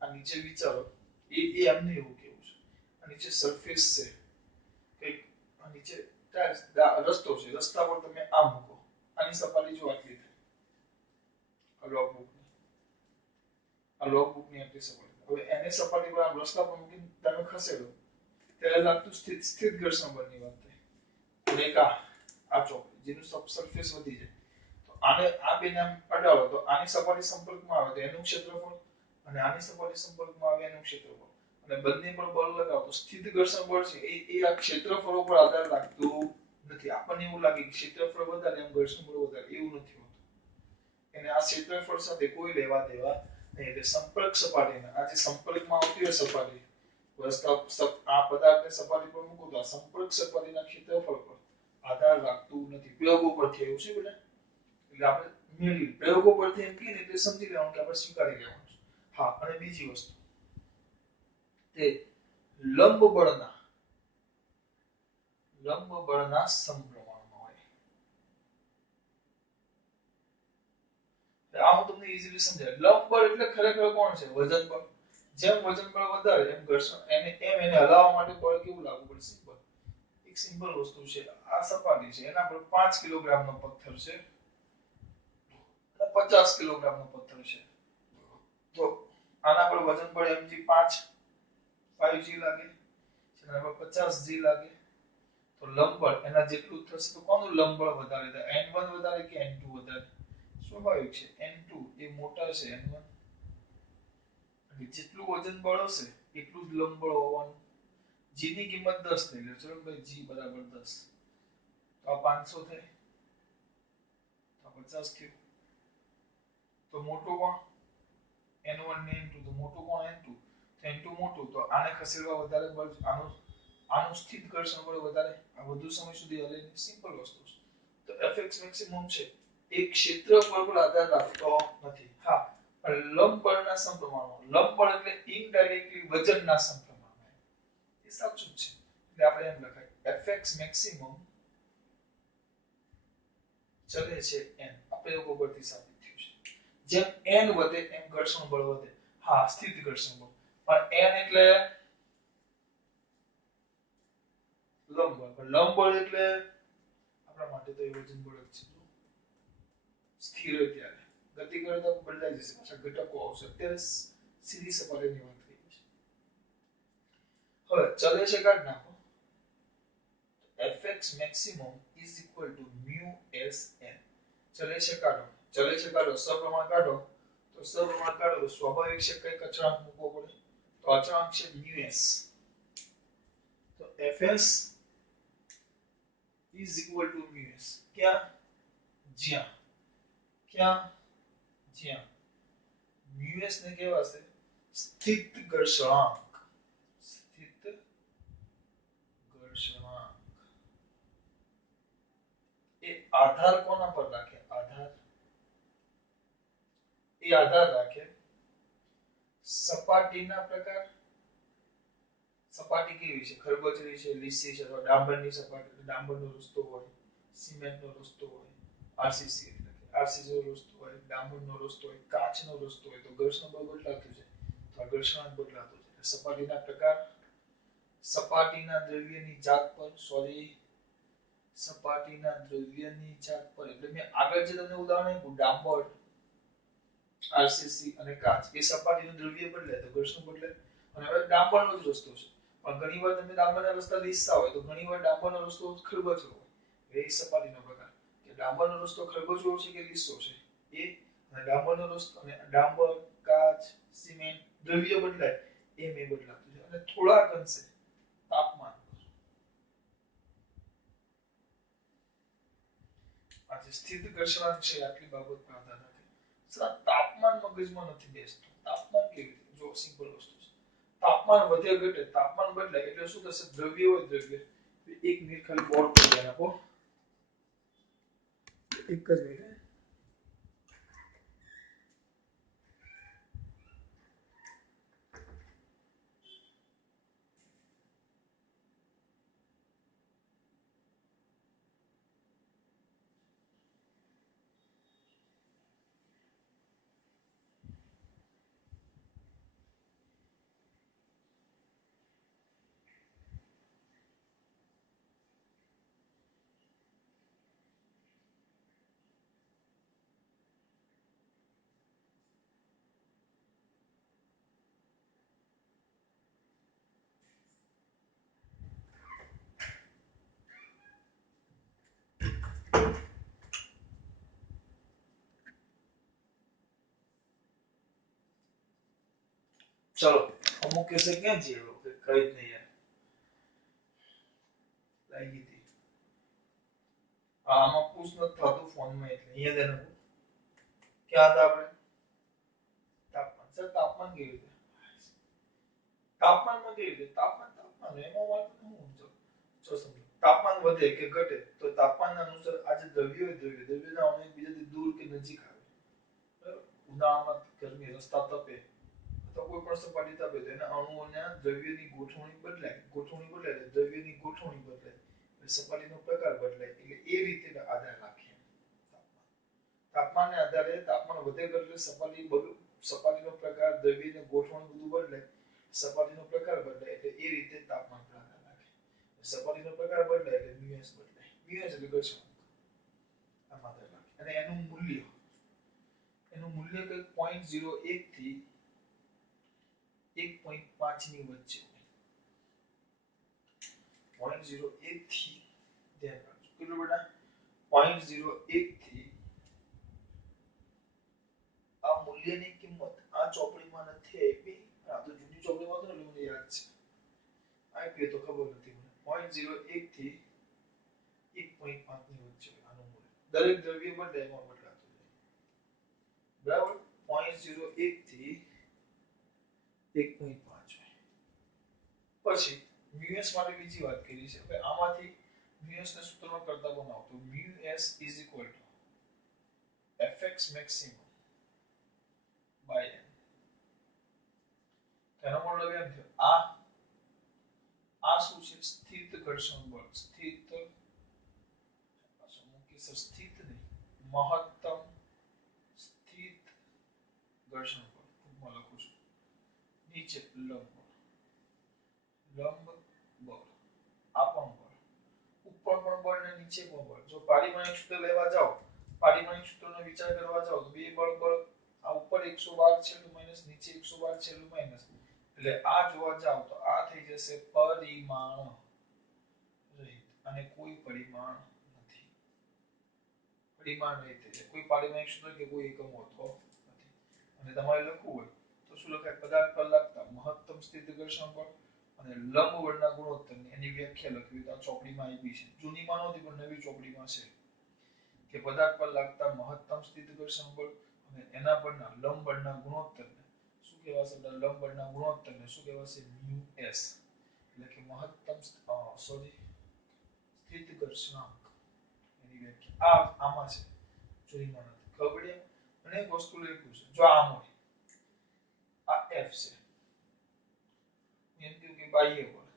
આ નીચે વિચારો. એ એમને એવું કેવું છે, આ નીચે સરફેસ છે, કઈક આ નીચે રસ્તો છે, રસ્તા પર તમે આ મૂકો, આની સપાટી જો આટલી થાય, લોગબુક આ લોગબુક ની આટલી સપાટી હવે એને સપાટી પર આમ રસ્તા પર મૂકીને તમે ખસેડો ત્યારે લાગતું સ્થિત સ્થિત ઘર્ષણ બળની વાત થાય અને એક આ ચોકડી જેનું સબસર્ફેસ વધી જાય તો આને આ બેને આમ અડાડો તો આની સપાટી સંપર્કમાં આવે તો એનું ક્ષેત્રફળ અને આની સપાટી સંપર્કમાં આવે એનું ક્ષેત્રફળ અને બંને પર બળ લગાવો તો સ્થિત ઘર્ષણ બળ છે એ આ ક્ષેત્રફળ ઉપર આધાર રાખતું નથી આપણને એવું લાગે કે ક્ષેત્રફળ વધારે એમ ઘર્ષણ બળ વધારે એવું નથી હોતું એને આ ક્ષેત્રફળ સાથે કોઈ લેવા દેવા નહીં એટલે સંપર્ક સપાટીના આ જે સંપર્કમાં આવતી હોય સપાટી આ પદાર્થને સપાટી પર મૂકો તો આ સંપર્ક સપાટીના ક્ષેત્રફળ પર આધાર રાખતું નથી પ્રયોગો પરથી એવું છે બેટા એટલે આપણે મેળવી પ્રયોગો પરથી એમ કહીએ એટલે સમજી લેવાનું કે આપણે સ્વીકારી લેવાનું છે હા અને બીજી વસ્તુ તે લંબ બળના સમપ્રમાણમાં હોય આ હું તમને ઈઝીલી સમજાય લંબ બળ એટલે ખરેખર કોણ છે વજન બળ જેમ વજન બળ વધારે એમ ઘર્ષણ એને હલાવવા માટે બળ કેવું લાગુ પડે સિમ્પલ એક સિમ્પલ વસ્તુ છે આ સપાટી છે એના પર 5 કિલોગ્રામનો પથ્થર છે 50 કિલોગ્રામનો પથ્થર છે તો આના પર વજન બળ mg 5g લાગે એના પર 50g લાગે તો લંબ બળ એના જેટલું થશે તો કોનું લંબ બળ વધારે થાય n1 વધારે કે n2 વધારે સ્વાભાવિક છે n2 એ મોટા છે n1 અને જેટલું વજન બળ હશે એટલું જ લંબ બળ હોવાનું g ની કિંમત 10 થઈ એટલે ચલો ભાઈ g બરાબર 10 તો આ 500 થાય તો 50 થયું તો મોટું કોણ n1 ને n2 તો મોટું કોણ n2 તો n2 મોટું તો આને ખસેડવા વધારે બળ આનું સ્થિત ઘર્ષણ બળ વધારે આ વધુ સમય સુધી હલે સિમ્પલ વસ્તુ છે તો fx મેક્સિમમ છે એક ક્ષેત્રફળ પર આધાર રાખતો નથી હા લંબ બળના સમપ્રમાણમાં લંબ બળ એટલે ઇનડાયરેક્ટલી વજનના સમપ્રમાણમાં એ સાચું છે એટલે આપણે એમ લખાય fx મેક્સિમમ ચલે છે n આપણે એવું પરથી સાબિત થયું છે જેમ n વધે એમ ઘર્ષણ બળ વધે હા સ્થિત ઘર્ષણ બળ પણ n એટલે લંબ બળ એટલે આપણા માટે તો એ વજન બળ જ છે સ્થિર ત્યારે ગતિ કરતા બદલાઈ જશે પાછા ઘટકો આવશે અત્યારે સીધી સપાટીની વાત કરી છે હવે ચલે છે કાઢ નાખો fx maximum is equal to mu sn ચલે છે કાઢો સપ્રમાણ કાઢો તો સપ્રમાણ કાઢો તો સ્વાભાવિક છે કઈ અચળાંક મૂકવો પડે તો અચળાંક છે mu s તો fs is equal to mu s ક્યાં જ્યાં mu s ને કહેવાશે સ્થિત ઘર્ષણાંક એ આધાર કોના પર રાખે આધાર રાખે સપાટીના પ્રકાર સપાટી કેવી છે ખરબચડી છે લીસી છે અથવા ડાંબરની સપાટી ડાંબરનો રસ્તો હોય સિમેન્ટનો રસ્તો હોય આરસીસી એટલે આરસીસી નો રસ્તો હોય ડાંબરનો રસ્તો હોય કાચનો રસ્તો હોય તો ઘર્ષણ બળ બદલાતું છે તો ઘર્ષણાંક બદલાતો છે સપાટીના પ્રકાર સપાટીના દ્રવ્યની જાત પર સપાટીના દ્રવ્યની જાત પર એટલે મેં આગળ જે તમને ઉદાહરણ આપ્યું ડાંબર આરસીસી અને કાચ એ સપાટીનું દ્રવ્ય બદલે તો ઘર્ષણ બદલે અને હવે ડાંબરનો જ રસ્તો છે પણ ઘણીવાર તમે ડાંબરના રસ્તા લીસા હોય તો ઘણીવાર ડાંબરનો રસ્તો ખરબચડો હોય એ સપાટીનો પ્રકાર કે ડાંબરનો રસ્તો ખરબચડો છે કે લીસો છે એ અને ડાંબરનો રસ્તો અને ડાંબર કાચ સિમેન્ટ દ્રવ્ય બદલાય એ મેં બદલાતું છે અને થોડાક અંશે તાપમાન આજે સ્થિત ઘર્ષણાંક છે આટલી બાબત પર આધાર રાખે સર તાપમાન મગજમાં નથી બેસતું તાપમાન કેવી રીતે જો સિમ્પલ વસ્તુ છે તાપમાન વધે ઘટે તાપમાન બદલાય એટલે શું થશે દ્રવ્ય હોય દ્રવ્ય એક મિનિટ ખાલી બોર્ડ પર ધ્યાન આપો એક જ મિનિટ चलो अमुक कैसे क्या झेलो कि कई नहीं यार लागी थी આમાં પૂછ ન થતું ફોનમાં એટલે અહીંયા દેને क्या था આપણે તાપમાન સર તાપમાન કેવી રીતે તાપમાનમાં કેવી રીતે તાપમાન તાપમાન એમાં વાત હું સમજો જો સમજો તાપમાન વધે કે ઘટે તો તાપમાનના અનુસાર આ જે દ્રવ્યો દ્રવ્યના અણુ એકબીજાથી दूर કે નજીક આવે બરાબર ઉદાહરણમાં ગરમી રસ્તા તપે તો કોઈ પણ સપાટી તપે તો એના અણુઓના દ્રવ્યની ગોઠવણી બદલાય દ્રવ્યની ગોઠવણી બદલાય સપાટીનો પ્રકાર બદલાય એટલે એ રીતે આધાર રાખે તાપમાનને આધારે તાપમાન વધે એટલે સપાટીનો પ્રકાર દ્રવ્યની ગોઠવણી બધું બદલાય સપાટીનો પ્રકાર બદલાય એટલે એ રીતે તાપમાન પર આધાર રાખે સપાટીનો પ્રકાર બદલાય એટલે મ્યુએસ બદલાય મ્યુએસ એટલે ઘર્ષણ આમાં આધાર રાખે અને એનું મૂલ્ય કંઈક 0.01 થી 1.5 ની વચ્ચે 0.01 થી ધ્યાન રાખજો કેટલું બેટા 0.01 થી આ મૂલ્યની કિંમત આ ચોપડીમાં નથી આપી આ તો જૂની ચોપડીમાં તો મને યાદ છે આપી તો ખબર નથી મને 0.01 થી 1.5 ની વચ્ચે આનું મૂલ્ય દરેક દ્રવ્ય બદલે એમાં બદલાતું જાય બરાબર 0.01 થી 1.5 પછી મ્યુએસ માટે બીજી વાત કરી છે કે આમાંથી મ્યુએસ ને સૂત્રમાં કરતા બનાવો તો mu s fx maximum by n તેનો મતલબ એમ થયો આ શું છે સ્થિત ઘર્ષણ બળ સ્થિત સ્થિત નહીં મહત્તમ સ્થિત ઘર્ષણ બળ હું લખું છું નીચે લંબ બળ આ પણ બળ ઉપર પણ બળ ને નીચે પણ બળ જો પારિમાણિક સૂત્ર લેવા જાઓ પારિમાણિક સૂત્રનો વિચાર કરવા જાઓ તો બે બળ આ ઉપર 112 છેલ્લું માઈનસ નીચે 112 છેલ્લું માઈનસ એટલે આ જોવા જાવ તો આ થઈ જશે પરિમાણ રહિત અને કોઈ પરિમાણ નથી પરિમાણ રહિત એટલે કોઈ પારિમાણિક સૂત્ર કે કોઈ એકમ હોતો નથી અને તમારે લખવું હોય તો શું લખાય પદાર્થ પર લાગતા મહત્તમ સ્થિત ઘર્ષણ બળ અને લંબ બળના ગુણોત્તરની એની વ્યાખ્યા લખવી તો આ ચોપડીમાં આપી છે જૂનીમાં નહોતી પણ નવી ચોપડીમાં છે કે પદાર્થ પર લાગતા મહત્તમ સ્થિત ઘર્ષણ બળ અને એના પરના લંબ બળના ગુણોત્તરને શું કહેવાશે લંબ બળના ગુણોત્તરને શું કહેવાશે મ્યુ એસ એટલે કે મહત્તમ સ્થિત ઘર્ષણાંક એની વ્યાખ્યા આમાં છે જૂનીમાં નથી ખબર અને એક વસ્તુ લખ્યું છે જો આમ હોય આ એફ છે એમ કે બાહ્ય બળ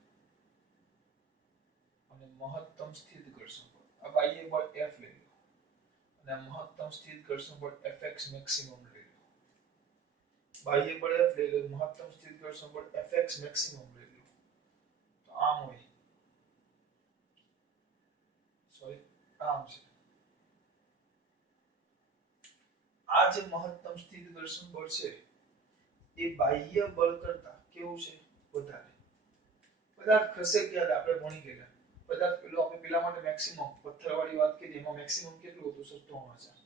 અને મહત્તમ સ્થિત ઘર્ષણ બળ આ બાહ્ય બળ એફ લઈ લો અને મહત્તમ સ્થિત ઘર્ષણ બળ fx મેક્સિમમ લઈ લો બાહ્ય બળ f લઈ લો મહત્તમ સ્થિત ઘર્ષણ બળ fx મેક્સિમમ લઈ લો તો આમ હોય સોરી આમ છે આ જે મહત્તમ સ્થિત ઘર્ષણ બળ છે એ બાહ્ય બળ કરતા કેવું છે વધારે પદાર્થ ખસે ક્યારે આપણે ભણી ગયા પદાર્થ પેલો આપણે પેલા માટે મેક્સિમમ પથ્થરવાળી વાત કરી એમાં મેક્સિમમ કેટલું હતું સર 3000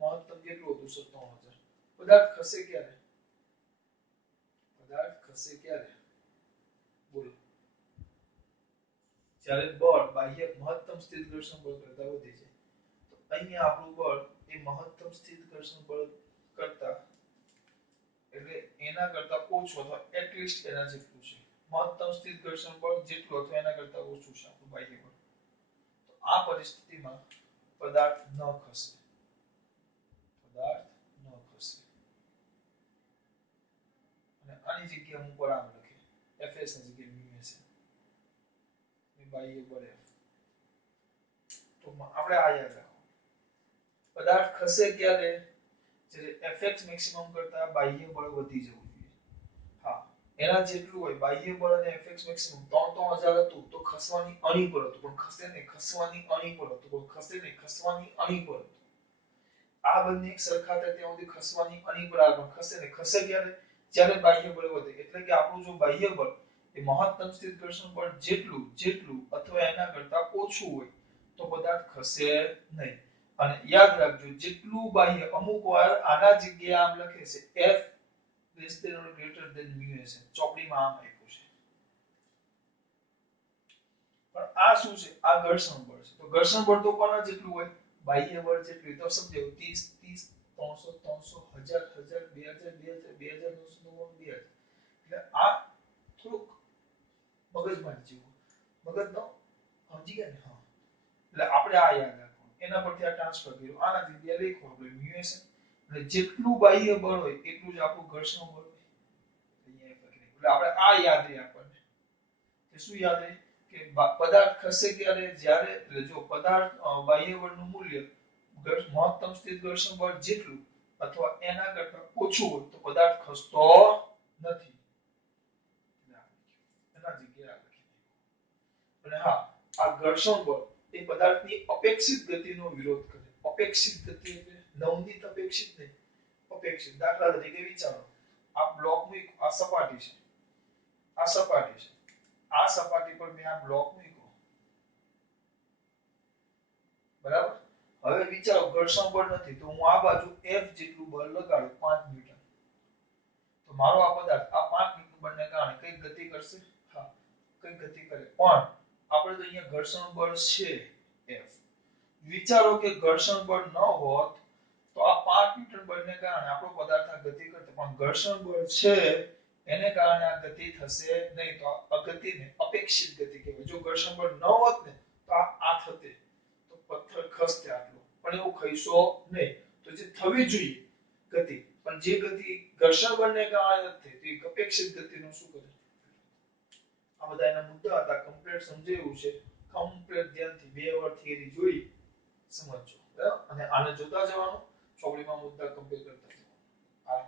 મહત્તમ કેટલું હતું સર 3000 પદાર્થ ખસે ક્યારે બોલો જ્યારે બળ બાહ્ય મહત્તમ સ્થિત ઘર્ષણ બળ કરતા વધી જાય તો અહીંયા આપણું બળ એ મહત્તમ સ્થિત ઘર્ષણ બળ કરતા એટલે એના કરતા ઓછું અથવા એટલીસ્ટ એના જેટલું છે મહત્તમ સ્થિત ઘર્ષણ બળ જેટલું અથવા એના કરતા ઓછું છે આપણું બાહ્ય બળ તો આ પરિસ્થિતિમાં પદાર્થ ન ખસે અને આની જગ્યાએ હું પર આમ લખે fs ની જગ્યાએ મ્યુએસ એ બાહ્ય બળ f તો આપણે આ યાદ રાખો પદાર્થ ખસે ક્યારે જ્યારે fx મેક્સિમમ કરતા બાહ્ય બળ વધી જવું જોઈએ હા એના જેટલું હોય બાહ્ય બળ અને fx મેક્સિમમ 3000 હતું તો ખસવાની અણી પર હતું પણ ખસે નહીં ખસવાની અણી પર હતું પણ ખસે નહીં ખસવાની અણી પર હતું આ બંને એક સરખા હતા ત્યાં સુધી ખસવાની અણી પર પણ ખસે નહીં ખસે ક્યારે જ્યારે બાહ્ય બળ વધે એટલે કે આપણું જો બાહ્ય બળ એ મહત્તમ સ્થિત ઘર્ષણ બળ જેટલું અથવા એના કરતા ઓછું હોય તો પદાર્થ ખસે નહીં અને યાદ રાખજો જેટલું બાહ્ય અમુક વાર આના જગ્યાએ આમ લખે છે f less than or greater than μs ચોપડીમાં આમ આપ્યું છે પણ આ શું છે આ ઘર્ષણ બળ છે તો ઘર્ષણ બળ તો કોના જેટલું હોય બાહ્ય બળ જેટલું તો સમજો 30 30 300 300 1000 1000 2000 2000 2999 એટલે આ થોડુંક મગજમાં જેવું મગજનો સમજી ગયા ને હા એટલે આપણે આ યાદ રાખવાનું એના પરથી આ ટ્રાન્સફર કર્યું આના જગ્યાએ લખો આપણે μs એટલે જેટલું બાહ્ય બળ હોય એટલું જ આપણું ઘર્ષણ બળ હોય એટલે આપણે આ યાદ રહે આપણને કે શું યાદ રહે કે પદાર્થ ખસે ક્યારે જ્યારે એટલે જો પદાર્થ બાહ્ય બળનું મૂલ્ય મહત્તમ સ્થિત ઘર્ષણ બળ જેટલું અથવા એના કરતા ઓછું હોય તો પદાર્થ ખસતો નથી એના જગ્યાએ અને હા આ ઘર્ષણ બળ એ પદાર્થની અપેક્ષિત ગતિનો વિરોધ કરે અપેક્ષિત ગતિ એટલે નવનીત અપેક્ષિત નહીં અપેક્ષિત દાખલા તરીકે વિચારો આ બ્લોક મૂક્યો આ સપાટી છે આ સપાટી છે આ સપાટી પર મેં આ બ્લોક મૂક્યો બરાબર હવે વિચારો ઘર્ષણ બળ નથી તો હું આ બાજુ F જેટલું બળ લગાડું 5 ન્યૂટન તો મારો આ પદાર્થ આ 5 ન્યૂટન બળને કારણે કઈ ગતિ કરશે હા કઈ ગતિ કરે પણ આપણે તો અહીંયા ઘર્ષણ બળ છે F વિચારો કે ઘર્ષણ બળ ન હોત તો આ 5 ન્યૂટન બળને કારણે આપણો પદાર્થ આ ગતિ કરતો પણ ઘર્ષણ બળ છે એને કારણે આ ગતિ થશે નહીં તો આ ગતિને અપેક્ષિત ગતિ કહેવાય જો ઘર્ષણ બળ ન હોત ને તો આ થતે તો પથ્થર ખસતે આટલો પણ એવું ખઈશો નહીં તો જે થવી જોઈએ ગતિ પણ જે ગતિ ઘર્ષણ બળને કારણે નથી તો એક અપેક્ષિત ગતિનું શું કરે આ બધા એના મુદ્દા હતા કમ્પ્લીટ સમજાયું છે કમ્પ્લીટ ધ્યાનથી બે વાર થિયરી જોઈ સમજો બરાબર અને આને જોતા જવાનું ચોપડીમાં મુદ્દા કમ્પ્લીટ કરતા જવાનું આ